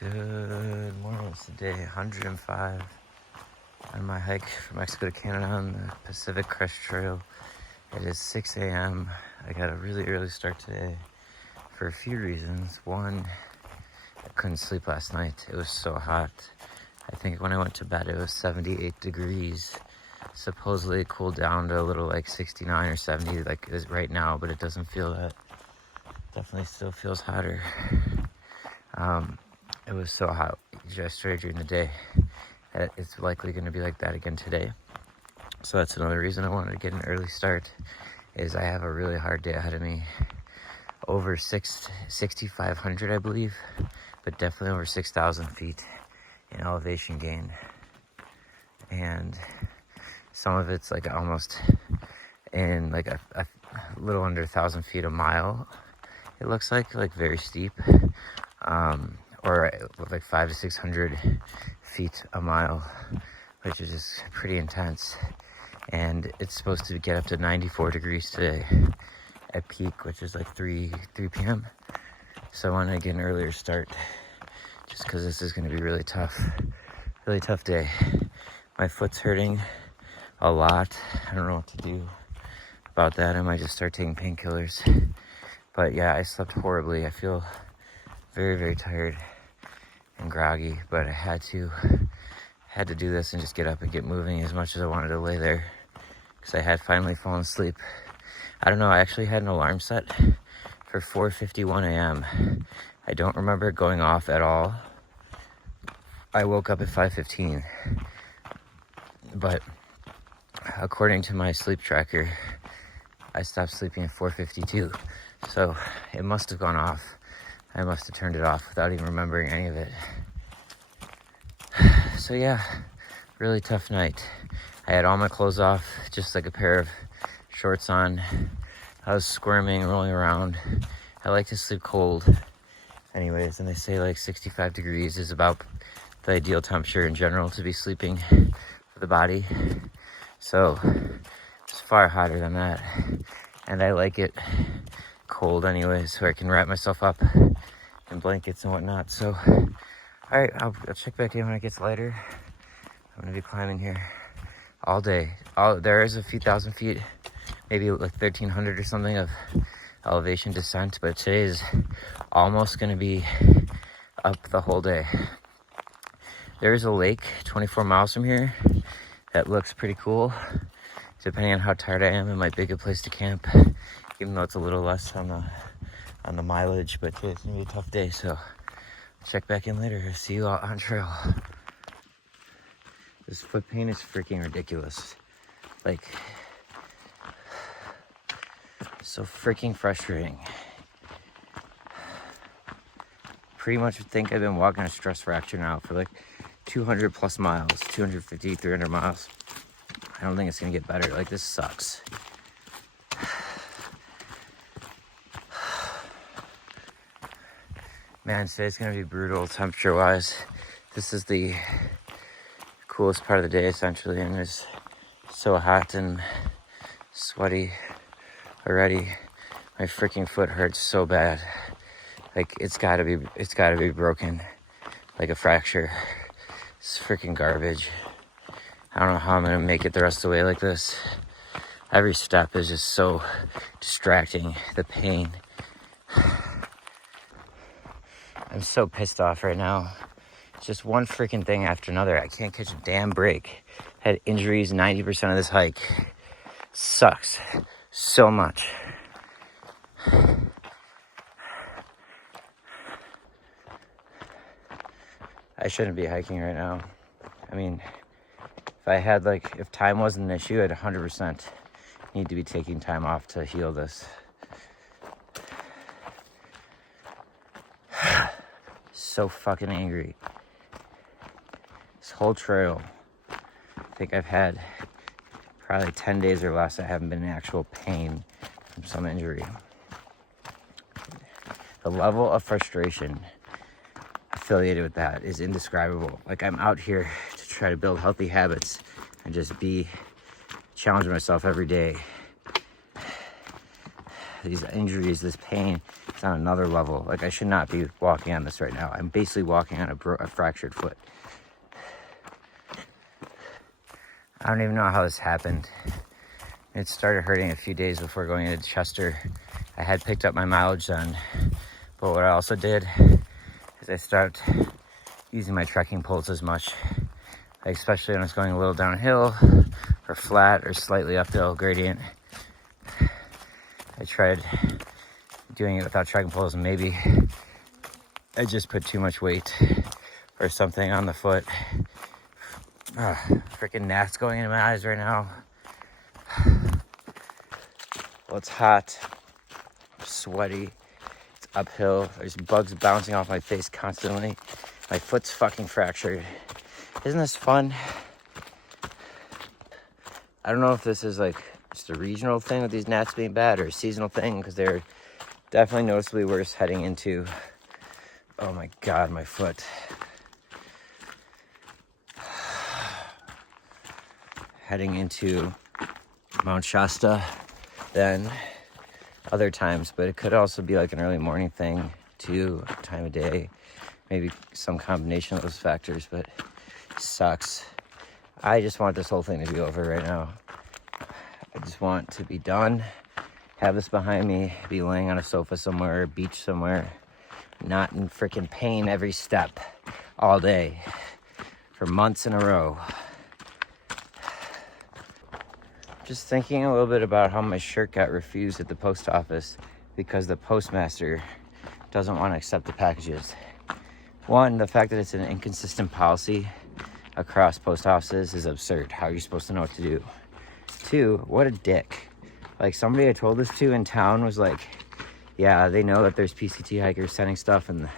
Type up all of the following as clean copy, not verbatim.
Good morning. It's day 105 on my hike from Mexico to Canada on the Pacific Crest Trail. It is 6 a.m. I got a really early start today for a few reasons. One, I couldn't sleep last night. It was so hot. I think when I went to bed, it was 78 degrees. Supposedly it cooled down to a little like 69 or 70 like it is right now, but it doesn't feel that. Definitely still feels hotter. It was so hot yesterday during the day. It's likely going to be like that again today. So that's another reason I wanted to get an early start, is I have a really hard day ahead of me. Over 6,500, I believe, but definitely over 6,000 feet in elevation gain. And some of it's like almost in like a little under 1,000 feet a mile. It looks like very steep. Or like 500 to 600 feet a mile, which is just pretty intense. And it's supposed to get up to 94 degrees today at peak, which is like 3 p.m. So I wanted to get an earlier start just because this is going to be really tough day. My foot's hurting a lot. I don't know what to do about that. I might just start taking painkillers. But yeah, I slept horribly. I feel very, very tired and groggy, but I had to do this and just get up and get moving as much as I wanted to lay there, because I had finally fallen asleep. I don't know, I actually had an alarm set for 4:51 a.m. I don't remember it going off at all. I woke up at 5:15, but according to my sleep tracker, I stopped sleeping at 4:52, so it must have gone off. I must have turned it off without even remembering any of it. So yeah, really tough night. I had all my clothes off, just like a pair of shorts on. I was squirming, rolling around. I like to sleep cold anyways, and they say like 65 degrees is about the ideal temperature in general to be sleeping for the body. So it's far hotter than that. And I like it cold anyways, so I can wrap myself up in blankets and whatnot. So all right, I'll check back in when it gets lighter. I'm gonna be climbing here all day. There is a few thousand feet, maybe like 1,300 or something of elevation descent, but today is almost gonna be up the whole day. There is a lake 24 miles from here that looks pretty cool. Depending on how tired I am, it might be a good place to camp, even though it's a little less on the mileage. But today's gonna be a tough day, so check back in later. See you out on trail. This foot pain is freaking ridiculous. Like, so freaking frustrating. Pretty much think I've been walking a stress fracture now for like 200 plus miles, 250, 300 miles. I don't think it's gonna get better. Like, this sucks. Man, today's gonna be brutal temperature wise. This is the coolest part of the day essentially, and it's so hot and sweaty already. My freaking foot hurts so bad. Like, it's gotta be broken, like a fracture. It's freaking garbage. I don't know how I'm gonna make it the rest of the way like this. Every step is just so distracting, the pain. I'm so pissed off right now. It's just one freaking thing after another. I can't catch a damn break. Had injuries 90% of this hike. Sucks so much. I shouldn't be hiking right now. I mean, if time wasn't an issue, I'd 100% need to be taking time off to heal this. So fucking angry. This whole trail, I think I've had probably 10 days or less I haven't been in actual pain from some injury. The level of frustration affiliated with that is indescribable. Like, I'm out here to try to build healthy habits and just challenge myself every day. these injuries, this pain, it's on another level. Like, I should not be walking on this right now. I'm basically walking on a fractured foot. I don't even know how this happened. It started hurting a few days before going into Chester. I had picked up my mileage then, but what I also did is I started using my trekking poles as much, like especially when I was going a little downhill or flat or slightly uphill gradient. I tried doing it without trekking poles, and maybe I just put too much weight or something on the foot. Freaking gnats going into my eyes right now. Well, it's hot, I'm sweaty, it's uphill, there's bugs bouncing off my face constantly. My foot's fucking fractured. Isn't this fun? I don't know if this is like just a regional thing with these gnats being bad or a seasonal thing, because they're definitely noticeably worse heading into, oh my God, my foot. Heading into Mount Shasta than other times, but it could also be like an early morning thing too, time of day, maybe some combination of those factors, but it sucks. I just want this whole thing to be over right now. I just want to be done, have this behind me, be laying on a sofa somewhere, beach somewhere, not in freaking pain every step all day for months in a row. Just thinking a little bit about how my shirt got refused at the post office because the postmaster doesn't want to accept the packages. One, the fact that it's an inconsistent policy across post offices is absurd. How are you supposed to know what to do? Two, what a dick. Like, somebody I told this to in town was like, yeah, they know that there's PCT hikers sending stuff and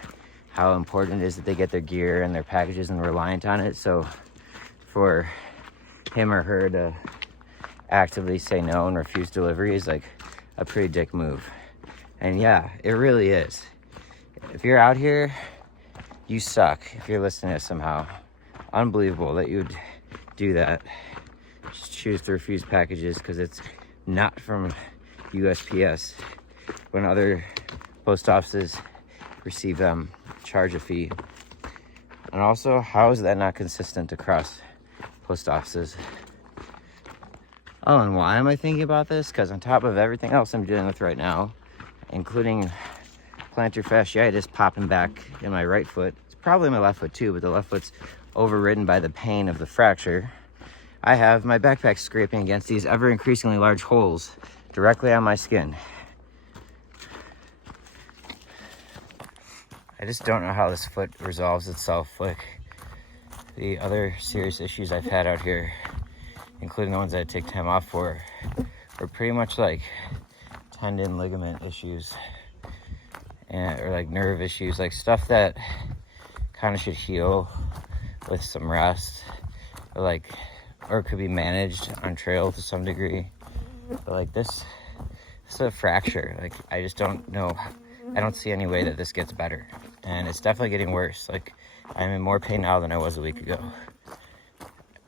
how important it is that they get their gear and their packages and reliant on it. So for him or her to actively say no and refuse delivery is like a pretty dick move. And yeah, it really is. If you're out here, you suck. If you're listening to this somehow, unbelievable that you'd do that. Just choose to refuse packages because it's not from USPS when other post offices receive them, charge a fee. And also, how is that not consistent across post offices? Oh, and why am I thinking about this? Because on top of everything else I'm dealing with right now, including plantar fasciitis popping back in my right foot, it's probably my left foot too, but the left foot's overridden by the pain of the fracture. I have my backpack scraping against these ever increasingly large holes directly on my skin. I just don't know how this foot resolves itself. Like the other serious issues I've had out here, including the ones that I take time off for, are pretty much like tendon ligament issues or like nerve issues, like stuff that kind of should heal with some rest, or it could be managed on trail to some degree. But like this is a fracture. Like, I just don't know. I don't see any way that this gets better, and it's definitely getting worse. Like, I'm in more pain now than I was a week ago,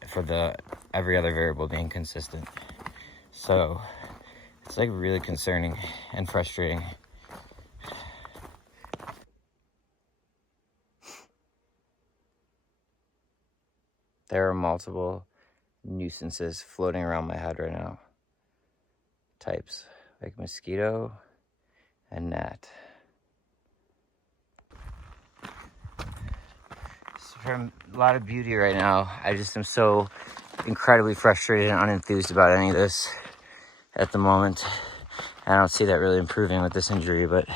for the every other variable being consistent. So it's like really concerning and frustrating. There are multiple nuisances floating around my head right now. Types like mosquito and gnat. So from a lot of beauty right now, I just am so incredibly frustrated and unenthused about any of this at the moment. I don't see that really improving with this injury, but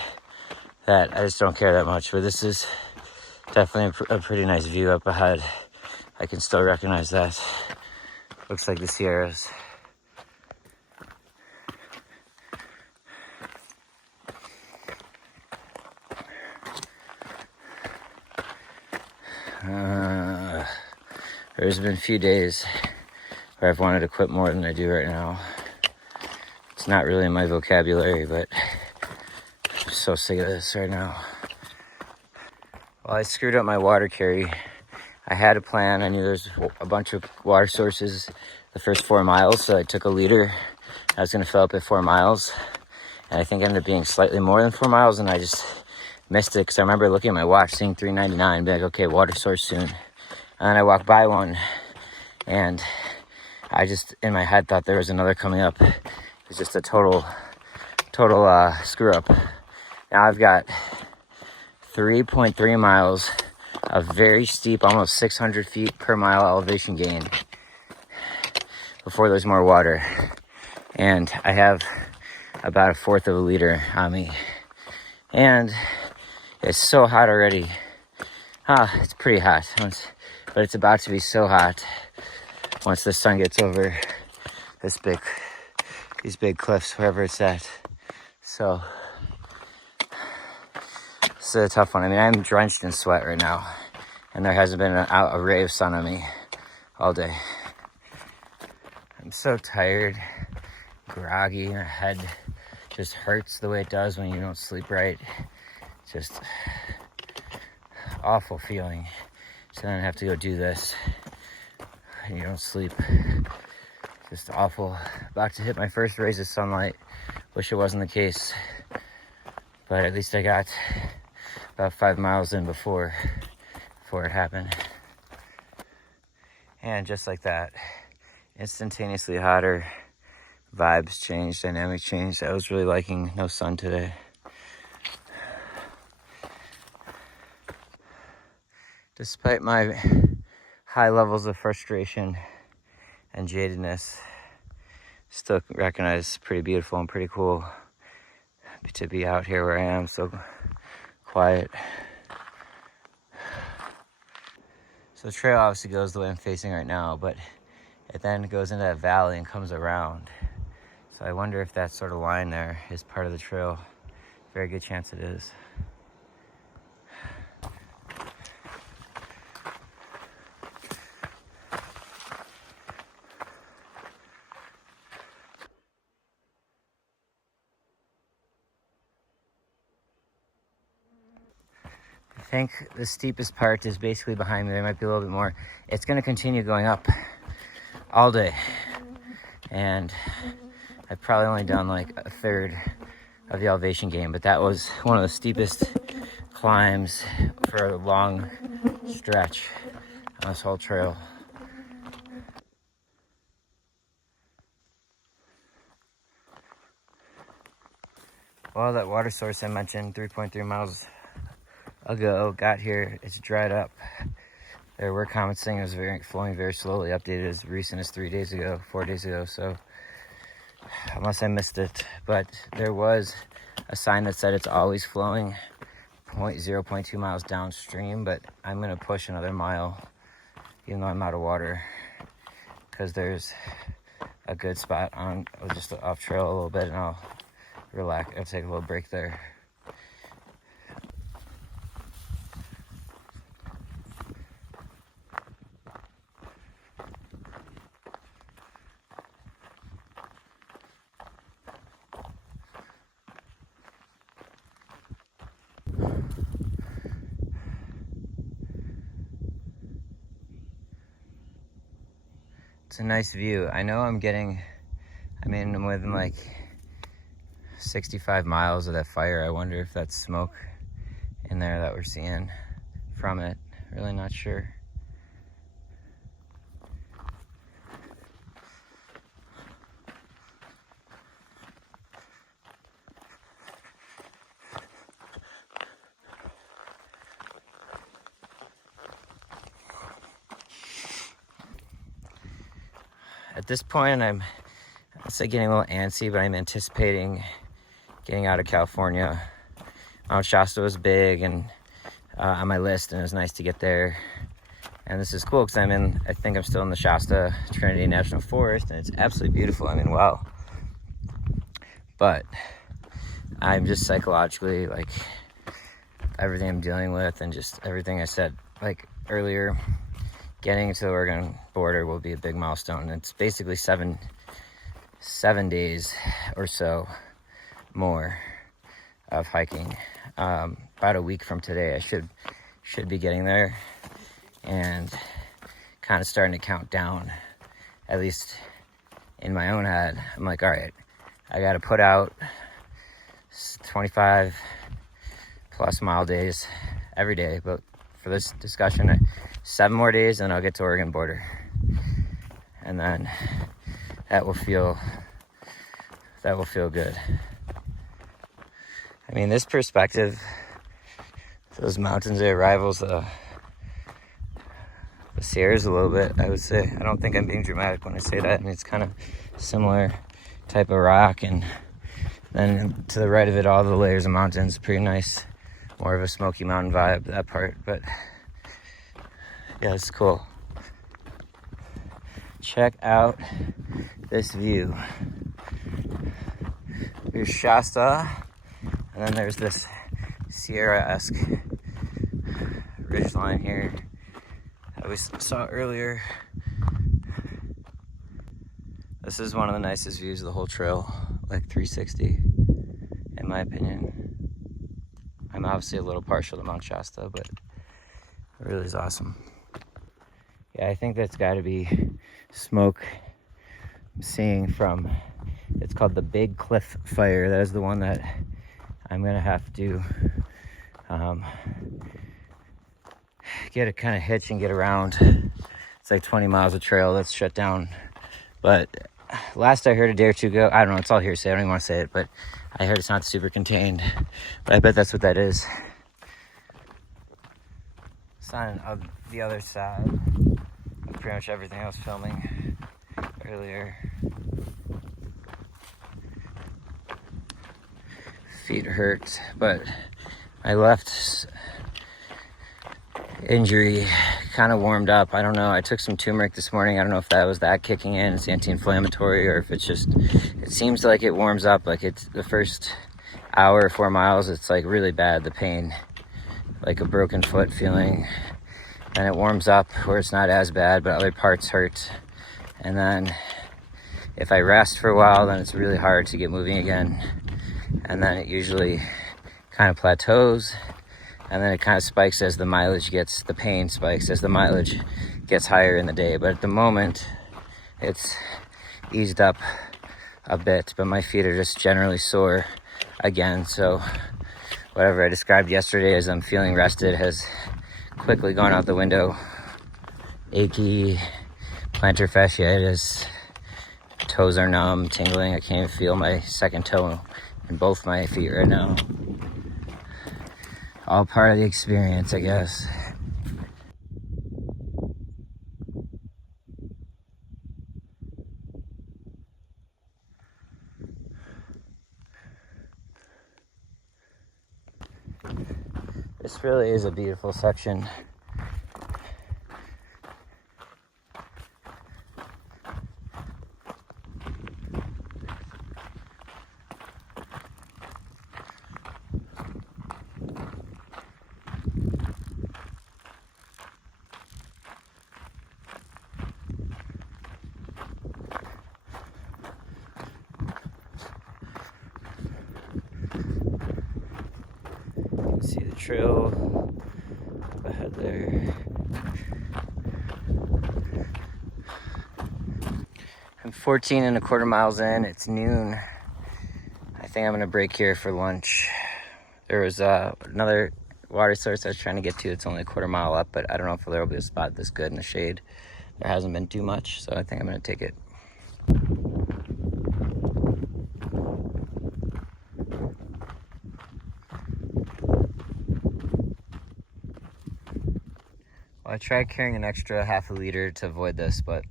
that I just don't care that much. But this is definitely a pretty nice view up ahead. I can still recognize that. Looks like the Sierras. There's been a few days where I've wanted to quit more than I do right now. It's not really in my vocabulary, but I'm so sick of this right now. Well, I screwed up my water carry. I had a plan. I knew there's a bunch of water sources the first 4 miles, so I took a liter. I was going to fill up at 4 miles, And I think it ended up being slightly more than 4 miles, and I just missed it because I remember looking at my watch, seeing 3:99, being like, okay, water source soon. And then I walked by one, and I just, in my head, thought there was another coming up. It was just a total screw up. Now I've got 3.3 miles of very steep, almost 600 feet per mile elevation gain before there's more water. And I have about 1/4 of a liter on me. And it's so hot already. It's pretty hot, but it's about to be so hot once the sun gets over these big cliffs, wherever it's at. So it's a tough one. I mean, I'm drenched in sweat right now, and there hasn't been a ray of sun on me all day. I'm so tired, groggy, my head just hurts the way it does when you don't sleep right. Just awful feeling. So then I have to go do this, and you don't sleep. Just awful. About to hit my first rays of sunlight. Wish it wasn't the case, but at least I got about 5 miles in before it happened. And just like that, instantaneously hotter, vibes changed, dynamic changed. I was really liking no sun today. Despite my high levels of frustration and jadedness, still recognize it's pretty beautiful and pretty cool to be out here where I am, so quiet. So the trail obviously goes the way I'm facing right now, but it then goes into that valley and comes around. So I wonder if that sort of line there is part of the trail. Very good chance it is. I think the steepest part is basically behind me. There might be a little bit more. It's going to continue going up all day. And I've probably only done like 1/3 of the elevation gain, but that was one of the steepest climbs for a long stretch on this whole trail. Well, that water source I mentioned 3.3 miles ago got here. It's dried up. There were comments saying it was flowing very slowly, updated as recent as 4 days ago, so unless I missed it. But there was a sign that said it's always flowing 0.2 miles downstream, but I'm going to push another mile, even though I'm out of water, because there's a good spot on just off trail a little bit, and I'll relax. I'll take a little break there. It's a nice view. I know I'm within like 65 miles of that fire. I wonder if that's smoke in there that we're seeing from it. Really not sure. At this point, I'm getting a little antsy, but I'm anticipating getting out of California. Mount Shasta was big and on my list, and it was nice to get there. And this is cool because I think I'm still in the Shasta Trinity National Forest, and it's absolutely beautiful. Wow. But I'm just psychologically, like, everything I'm dealing with and just everything I said, like, earlier, getting to the Oregon border will be a big milestone. It's basically seven days or so more of hiking. About a week from today, I should be getting there and kind of starting to count down, at least in my own head. I'm like, all right, I got to put out 25 plus mile days every day. But for this discussion, 7 more days and I'll get to Oregon border. And then that will feel good. I mean, this perspective, those mountains, it rivals the Sierras a little bit, I would say. I don't think I'm being dramatic when I say that. I mean, it's kind of similar type of rock, and then to the right of it, all the layers of mountains, pretty nice, more of a Smoky Mountain vibe, that part. But yeah, it's cool. Check out this view. Here's Shasta, and then there's this Sierra-esque ridgeline here that we saw earlier. This is one of the nicest views of the whole trail, like 360, in my opinion. I'm obviously a little partial to Mount Shasta, but it really is awesome. Yeah, I think that's got to be smoke I'm seeing from, it's called the Big Cliff Fire. That is the one that I'm gonna have to get a kind of hitch and get around. It's like 20 miles of trail that's shut down. But last I heard a day or two ago, I don't know, it's all hearsay, I don't even want to say it, but I heard it's not super contained. But I bet that's what that is. It's on the other side of pretty much everything I was filming earlier. Feet hurt, but my left injury kind of warmed up. I don't know. I took some turmeric this morning. I don't know if that was that kicking in. It's anti-inflammatory, or if it's just, it seems like it warms up. Like it's the first hour or 4 miles, it's like really bad, the pain, like a broken foot feeling. Then it warms up where it's not as bad, but other parts hurt. And then if I rest for a while, then it's really hard to get moving again. And then it usually kind of plateaus, and then it kind of spikes as the mileage gets, the pain spikes as the mileage gets higher in the day. But at the moment, it's eased up a bit, but my feet are just generally sore again. So whatever I described yesterday as I'm feeling rested has quickly gone out the window. Achy, plantar fasciitis, toes are numb, tingling. I can't even feel my second toe in both my feet right now. All part of the experience, I guess. This really is a beautiful section. See the trail up ahead there. I'm 14.25 miles in. It's noon. I think I'm gonna break here for lunch. There was another water source I was trying to get to. It's only a 1/4 mile up, but I don't know if there will be a spot this good in the shade. There hasn't been too much, so I think I'm gonna take it. Well, I tried carrying an extra ½ liter to avoid this, but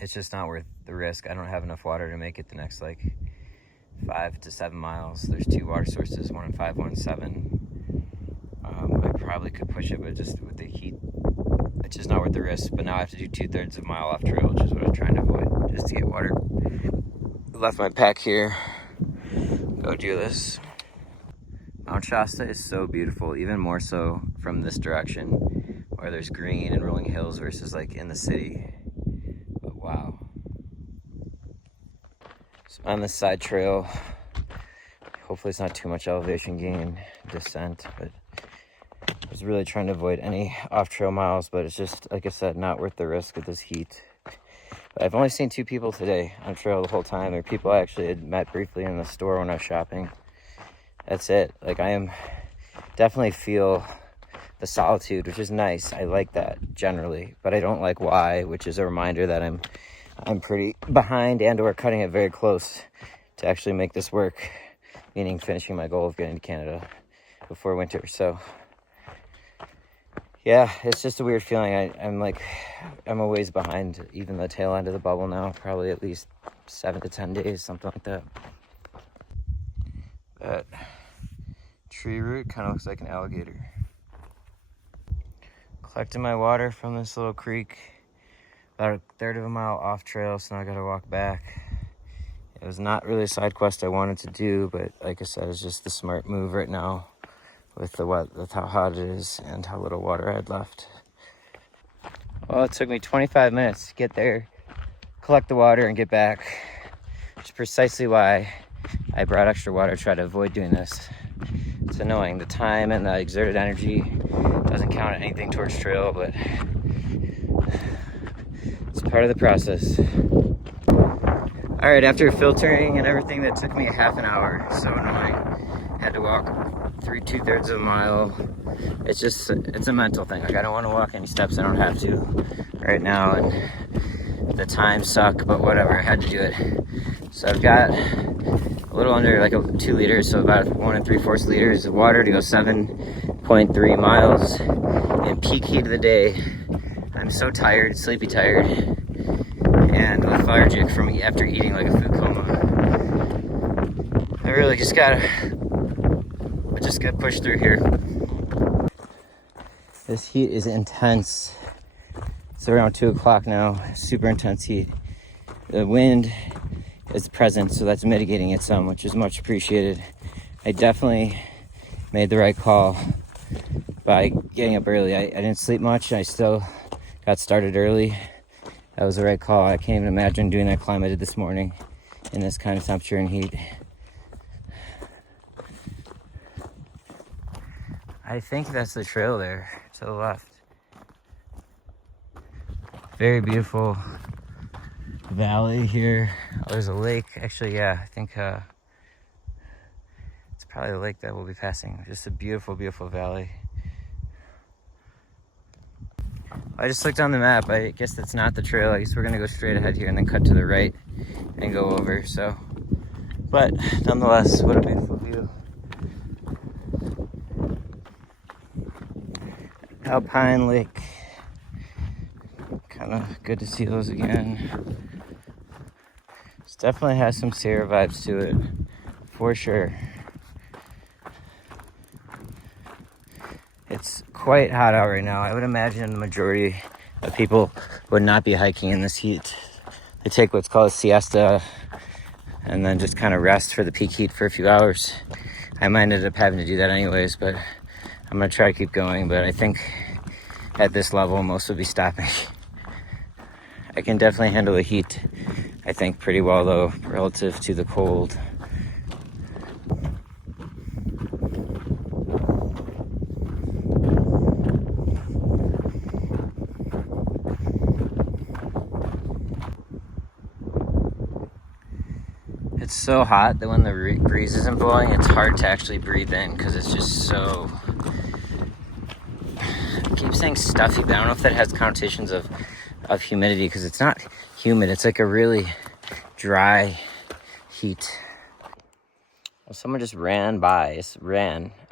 it's just not worth the risk. I don't have enough water to make it the next like 5 to 7 miles. There's 2 water sources, one in 5, one in 7. I probably could push it, but just with the heat, it's just not worth the risk. But now I have to do 2/3 of a mile off trail, which is what I'm trying to avoid, just to get water. Left my pack here. Go do this. Mount Shasta is so beautiful, even more so from this direction, where there's green and rolling hills versus like in the city. But wow. So on this side trail, hopefully it's not too much elevation gain, descent, but I was really trying to avoid any off-trail miles, but it's just, like I said, not worth the risk of this heat. But I've only seen 2 people today on trail the whole time. They're people I actually had met briefly in the store when I was shopping. that's it. Like, I am definitely feel the solitude, which is nice. I like that generally, but I don't like why, which is a reminder that I'm pretty behind and or cutting it very close to actually make this work, meaning finishing my goal of getting to Canada before winter. So yeah, it's just a weird feeling. I'm a ways behind even the tail end of the bubble now, probably at least 7 to 10 days, something like that. That tree root kind of looks like an alligator. Collecting my water from this little creek, about a third of a mile off trail, so now I gotta walk back. It was not really a side quest I wanted to do, but like I said, it's just the smart move right now with how hot it is and how little water I had left. Well, it took me 25 minutes to get there, collect the water, and get back, which is precisely why I brought extra water to try to avoid doing this. It's annoying. The time and the exerted energy doesn't count anything towards trail, but it's part of the process. All right, after filtering and everything, that took me a half an hour. So annoying. Had to walk 2/3 of a mile. It's a mental thing. Like, I don't want to walk any steps I don't have to right now, and the times suck, but whatever, I had to do it. So I've got a little under 2 liters, so about 1 3/4 liters of water to go 7.3 miles. And peak heat of the day, I'm so tired, sleepy tired, and lethargic from after eating like a food coma. I really just gotta push through here. This heat is intense. It's around 2 o'clock now. Super intense heat. The wind is present, so that's mitigating it some, which is much appreciated. I definitely made the right call by getting up early. I didn't sleep much. I still got started early. That was the right call. I can't even imagine doing that climb I did this morning in this kind of temperature and heat. I think that's the trail there to the left. Very beautiful valley here. Oh, there's a lake. Actually, yeah, I think it's probably the lake that we'll be passing. Just a beautiful, beautiful valley. I just looked on the map. I guess that's not the trail. I guess we're gonna go straight ahead here and then cut to the right and go over. So, but nonetheless, what a beautiful view. Alpine Lake. Kind of good to see those again. This definitely has some Sierra vibes to it, for sure. It's quite hot out right now. I would imagine the majority of people would not be hiking in this heat. They take what's called a siesta and then just kind of rest for the peak heat for a few hours. I might end up having to do that anyways, but I'm gonna try to keep going. But I think at this level, most will be stopping. I can definitely handle the heat, I think, pretty well though, relative to the cold. It's so hot that when the breeze isn't blowing, it's hard to actually breathe in because it's just so... I keep saying stuffy, but I don't know if that has connotations of humidity, because it's not humid. It's like a really dry heat. Well, someone just ran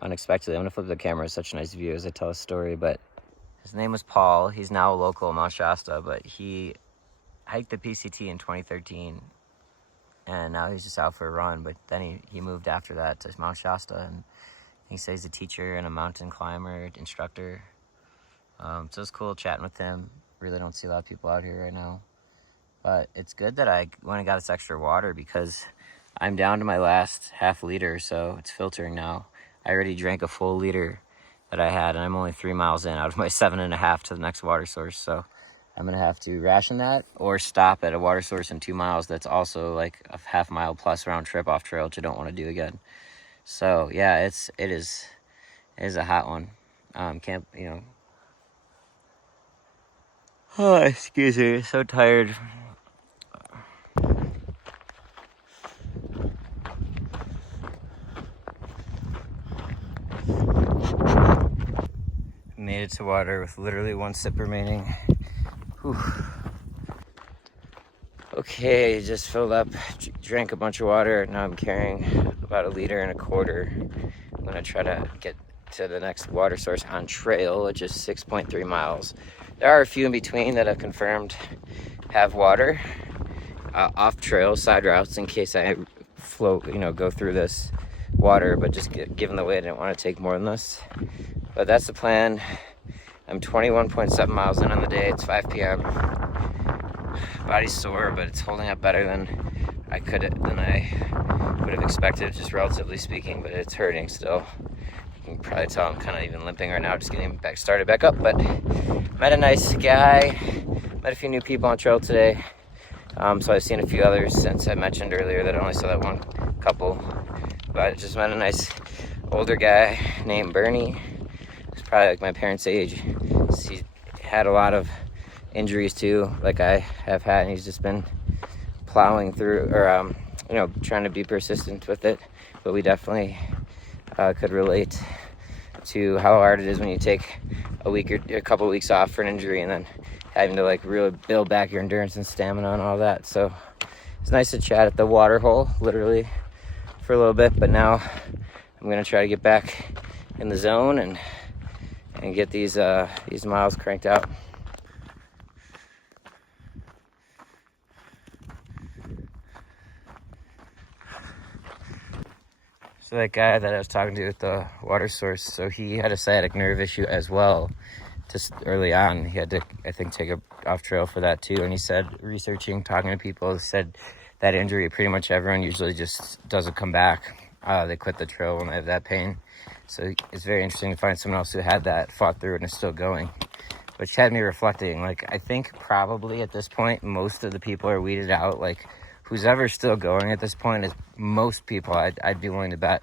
unexpectedly. I'm gonna flip the camera. It's such a nice view as I tell a story, but his name was Paul. He's now a local in Mount Shasta, but he hiked the PCT in 2013, and now he's just out for a run. But then he moved after that to Mount Shasta, and he says he's a teacher and a mountain climber, instructor. So it's cool chatting with him. Really don't see a lot of people out here right now, but it's good that I went and got this extra water because I'm down to my last half liter, so it's filtering now. I already drank a full liter that I had, and I'm only 3 miles in out of my 7.5 to the next water source. So I'm gonna have to ration that or stop at a water source in 2 miles that's also like a half mile plus round trip off trail, which I don't want to do again. So yeah, it is a hot one. Oh, excuse me, so tired. made it to water with literally 1 sip remaining. Whew. Okay, just filled up, drank a bunch of water. Now I'm carrying about 1.25 liters. I'm gonna try to get to the next water source on trail, which is 6.3 miles. There are a few in between that I've confirmed have water, off trail, side routes, in case I float, go through this water, but just given the way I didn't want to take more than this. But that's the plan. I'm 21.7 miles in on the day. It's 5 p.m. Body's sore, but it's holding up better than I would have expected, just relatively speaking, but it's hurting still. You can probably tell I'm kind of even limping right now, just getting started back up. But met a nice guy, met a few new people on trail today. So I've seen a few others since I mentioned earlier that I only saw that one couple. But I just met a nice older guy named Bernie. He's probably like my parents' age. He had a lot of injuries too, like I have had, and he's just been plowing through, or trying to be persistent with it. But we definitely could relate to how hard it is when you take a week or a couple of weeks off for an injury and then having to like really build back your endurance and stamina and all that. So it's nice to chat at the water hole literally for a little bit, but now I'm gonna try to get back in the zone and get these miles cranked out. So that guy that I was talking to at the water source, so he had a sciatic nerve issue as well. Just early on, he had to, I think, take a off trail for that too. And he said, talking to people, he said that injury, pretty much everyone usually just doesn't come back. They quit the trail when they have that pain. So it's very interesting to find someone else who had that, fought through it, and is still going. Which had me reflecting. Like, I think probably at this point, most of the people are weeded out. Like, who's ever still going at this point is most people. I'd be willing to bet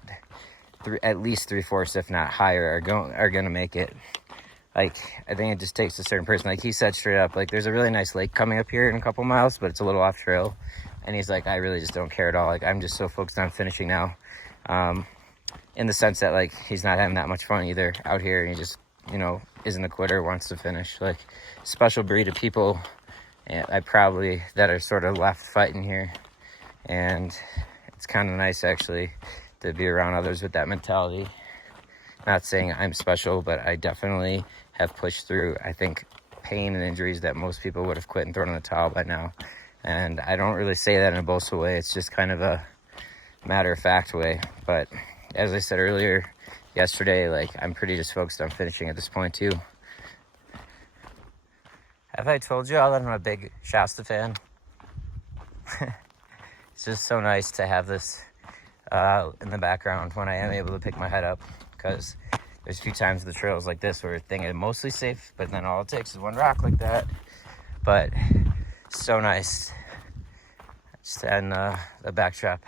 at least 3/4, if not higher, are going to make it. Like, I think it just takes a certain person. Like, he said straight up, like, there's a really nice lake coming up here in a couple miles, but it's a little off trail. And he's like, I really just don't care at all. Like, I'm just so focused on finishing now. In the sense that, like, he's not having that much fun either out here. And he just, isn't a quitter, wants to finish. Like, special breed of people that are sort of left fighting here. And it's kind of nice, actually, to be around others with that mentality. Not saying I'm special, but I definitely have pushed through, I think, pain and injuries that most people would have quit and thrown in the towel by now. And I don't really say that in a boastful way. It's just kind of a matter-of-fact way. But as I said earlier, yesterday, like, I'm pretty just focused on finishing at this point, too. Have I told you all that I'm a big Shasta fan? It's just so nice to have this in the background when I am able to pick my head up, because there's a few times the trails like this where I think it's mostly safe, but then all it takes is one rock like that. But so nice just to end the backdrop.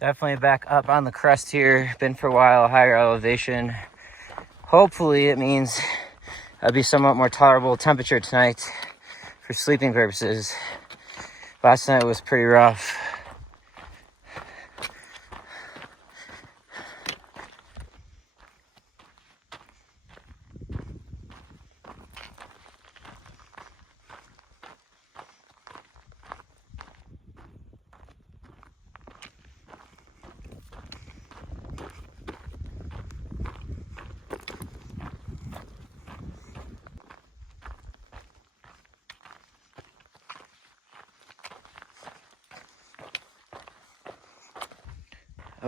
Definitely back up on the crest here. Been for a while, higher elevation. Hopefully it means it'll be somewhat more tolerable temperature tonight for sleeping purposes. Last night was pretty rough.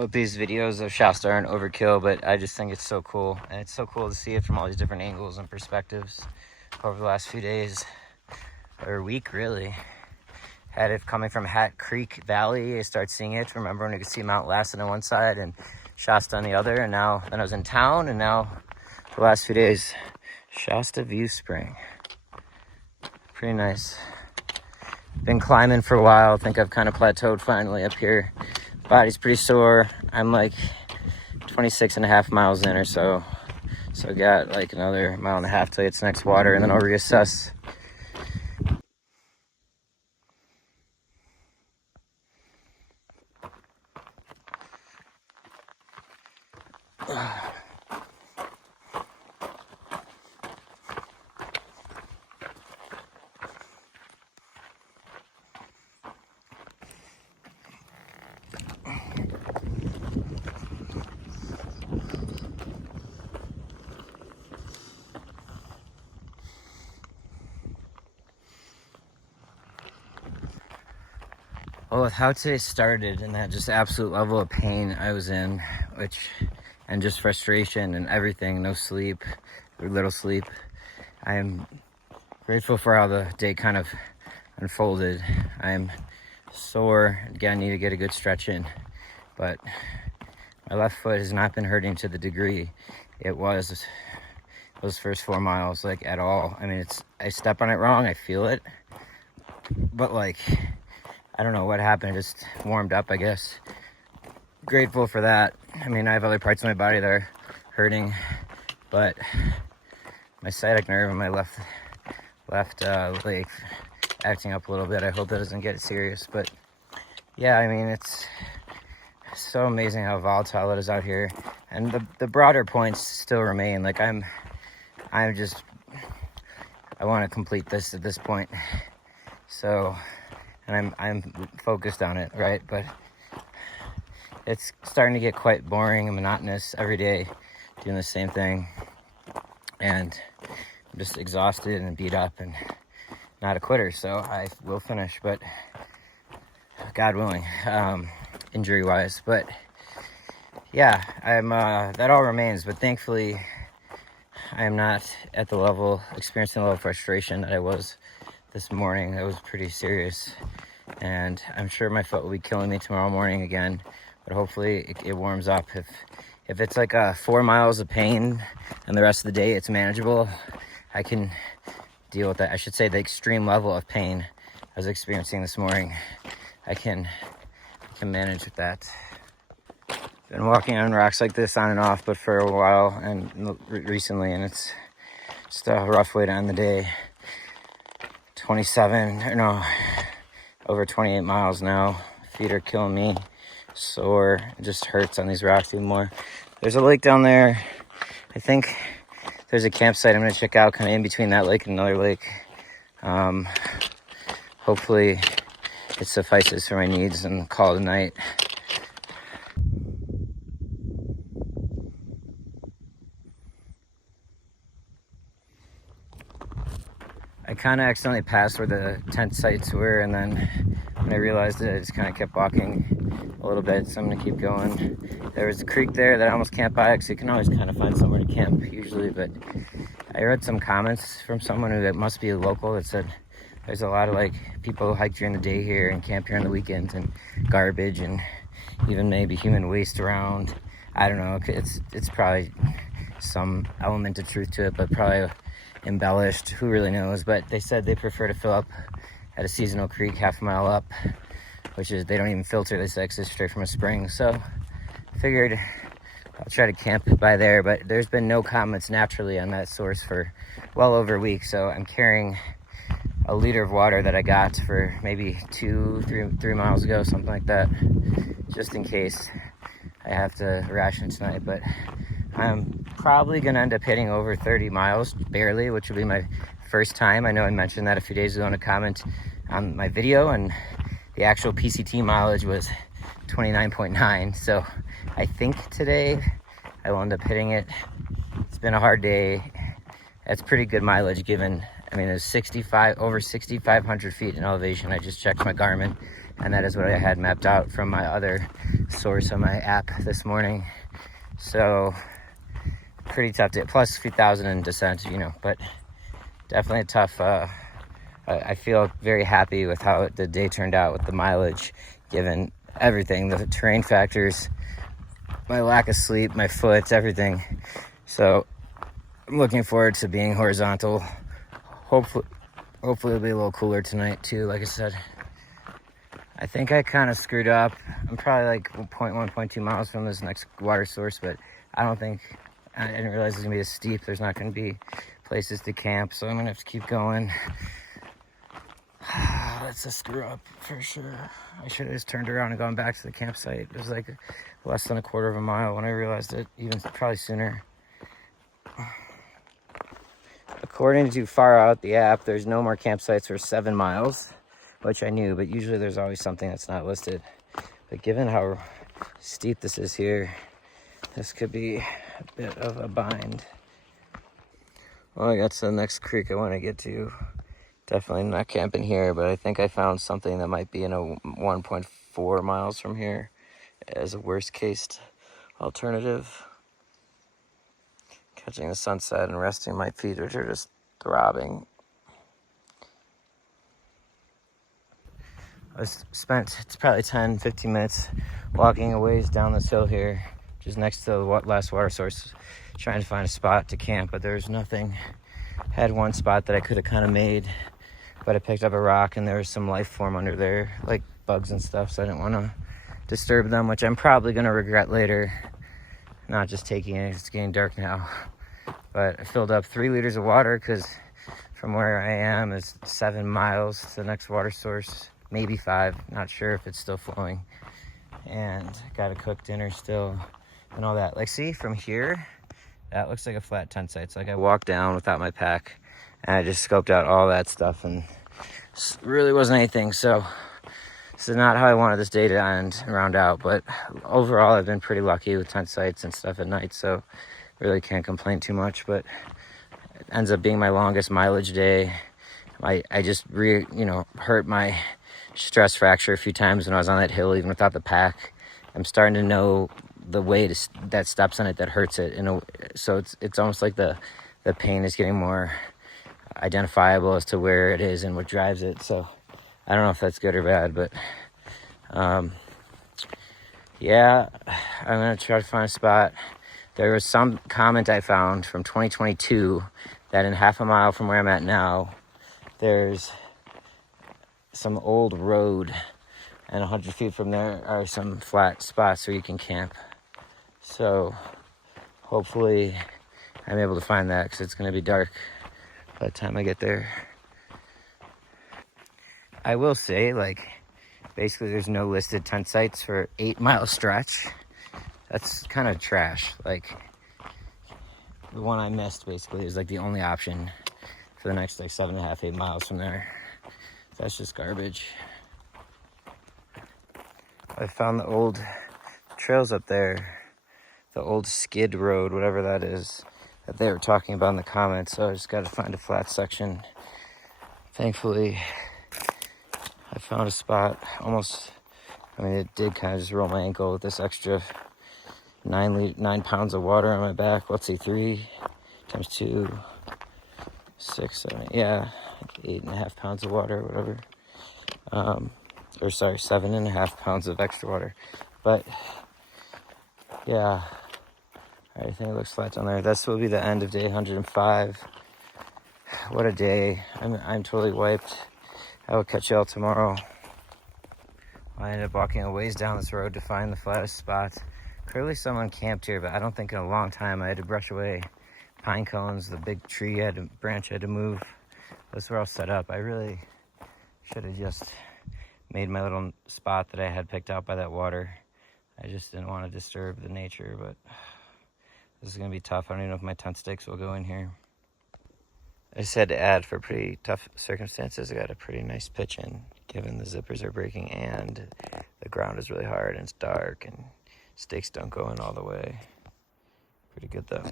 hope these videos of Shasta aren't overkill, but I just think it's so cool. And it's so cool to see it from all these different angles and perspectives over the last few days, or week really. Had it coming from Hat Creek Valley, I started seeing it. Remember when you could see Mount Lassen on one side and Shasta on the other, and now then I was in town, and now the last few days, Shasta View Spring. Pretty nice. Been climbing for a while. I think I've kind of plateaued finally up here. Body's pretty sore. I'm like 26.5 miles in or so. So I got like another 1.5 miles till it's next water, and then I'll reassess. Well, with how today started and that just absolute level of pain I was in, and just frustration and everything, no sleep, or little sleep, I am grateful for how the day kind of unfolded. I'm sore. Again, I need to get a good stretch in, but my left foot has not been hurting to the degree it was those first 4 miles, like at all. I mean, I step on it wrong, I feel it, but like, I don't know what happened, it just warmed up, I guess. Grateful for that. I mean, I have other parts of my body that are hurting, but my sciatic nerve in my left leg acting up a little bit. I hope that doesn't get serious, but yeah, I mean, it's so amazing how volatile it is out here, and the broader points still remain. Like I want to complete this at this point, so, and I'm focused on it, right? But it's starting to get quite boring and monotonous every day, doing the same thing, and I'm just exhausted and beat up and not a quitter, so I will finish, but God willing, injury wise. But yeah, I'm that all remains, but thankfully I am not at the level, experiencing a level of frustration that I was this morning. That was pretty serious, and I'm sure my foot will be killing me tomorrow morning again, but hopefully it warms up. If it's like 4 miles of pain and the rest of the day it's manageable, I can deal with that. I should say the extreme level of pain I was experiencing this morning, I can manage with that. Been walking on rocks like this on and off, but for a while and recently, and it's just a rough way to end the day. Over 28 miles now. Feet are killing me. Sore. It just hurts on these rocks even more. There's a lake down there. I think there's a campsite I'm going to check out kind of in between that lake and another lake. Hopefully it suffices for my needs and call it a night. I kind of accidentally passed where the tent sites were, and then when I realized it, I just kind of kept walking a little bit, so I'm gonna keep going. There was a creek there that I almost camped by, because you can always kind of find somewhere to camp usually, but I read some comments from someone who must be a local that said there's a lot of like people who hike during the day here and camp here on the weekends, and garbage and even maybe human waste around. I don't know, it's probably some element of truth to it, but probably embellished, who really knows. But they said they prefer to fill up at a seasonal creek 1/2 mile up, which is, they don't even filter this exit straight from a spring. So I figured I'll try to camp by there, but there's been no comments naturally on that source for well over a week, so I'm carrying a liter of water that I got for maybe 3 miles ago, something like that, just in case I have to ration tonight. But I'm probably gonna end up hitting over 30 miles, barely, which will be my first time. I know I mentioned that a few days ago in a comment on my video, and the actual PCT mileage was 29.9. So I think today I will end up hitting it. It's been a hard day. That's pretty good mileage given, I mean, there's over 6,500 feet in elevation. I just checked my Garmin, and that is what I had mapped out from my other source on my app this morning. So pretty tough day, plus a few thousand in descent, you know, but definitely a tough, I feel very happy with how the day turned out with the mileage, given everything, the terrain factors, my lack of sleep, my foot, everything. So I'm looking forward to being horizontal. Hopefully it'll be a little cooler tonight too, like I said. I think I kind of screwed up. I'm probably like 0.1, 0.2 miles from this next water source, but I didn't realize it's gonna be this steep. There's not gonna be places to camp, so I'm gonna have to keep going. That's a screw up for sure. I should have just turned around and gone back to the campsite. It was like less than a quarter of a mile when I realized it, even probably sooner. According to Far Out, the app, there's no more campsites for 7 miles, which I knew, but usually there's always something that's not listed. But given how steep this is here, this could be a bit of a bind. Well, I got to the next creek I want to get to. Definitely not camping here, but I think I found something that might be in a 1.4 miles from here as a worst case alternative. Catching the sunset and resting my feet, which are just throbbing. It's probably 10, 15 minutes walking a ways down this hill here, just next to the last water source, trying to find a spot to camp, but there's nothing. Had one spot that I could have kind of made, but I picked up a rock and there was some life form under there, like bugs and stuff, so I didn't want to disturb them, which I'm probably going to regret later, not just taking it. It's getting dark now. But I filled up 3 liters of water because from where I am is 7 miles to the next water source, maybe 5, not sure if it's still flowing. And got to cook dinner still and all that. Like, see, from here, that looks like a flat tent site. So like I walked down without my pack and I just scoped out all that stuff and really wasn't anything. So this is not how I wanted this day to end and round out, but overall I've been pretty lucky with tent sites and stuff at night, so really can't complain too much. But it ends up being my longest mileage day. I just hurt my stress fracture a few times when I was on that hill, even without the pack. I'm starting to know the way that steps on it that hurts it, so it's almost like the pain is getting more identifiable as to where it is and what drives it. So I don't know if that's good or bad, but yeah, I'm gonna try to find a spot. There was some comment I found from 2022 that in half a mile from where I'm at now, there's some old road, and 100 feet from there are some flat spots where you can camp. So hopefully I'm able to find that, because it's going to be dark by the time I get there. I will say, like, basically there's no listed tent sites for 8-mile stretch. That's kind of trash. Like, the one I missed basically is like the only option for the next like 7.5, 8 miles from there. That's just garbage. I found the old trails up there, the old skid road, whatever that is, that they were talking about in the comments. So I just got to find a flat section. Thankfully, I found a spot. It did kind of just roll my ankle with this extra 9 pounds of water on my back. Let's see, 3 times 2, 6, 7, yeah, like 8.5 pounds of water, whatever. 7.5 pounds of extra water. But yeah, I think it looks flat down there. This will be the end of day 105. What a day. I'm totally wiped. I will catch y'all tomorrow. I ended up walking a ways down this road to find the flattest spot. Clearly someone camped here, but I don't think in a long time. I had to brush away pine cones, the big branch I had to move. Those were all set up. I really should have just made my little spot that I had picked out by that water. I just didn't want to disturb the nature, but this is going to be tough. I don't even know if my tent stakes will go in here. I just had to add, for pretty tough circumstances, I got a pretty nice pitch in, given the zippers are breaking and the ground is really hard and it's dark and stakes don't go in all the way. Pretty good though.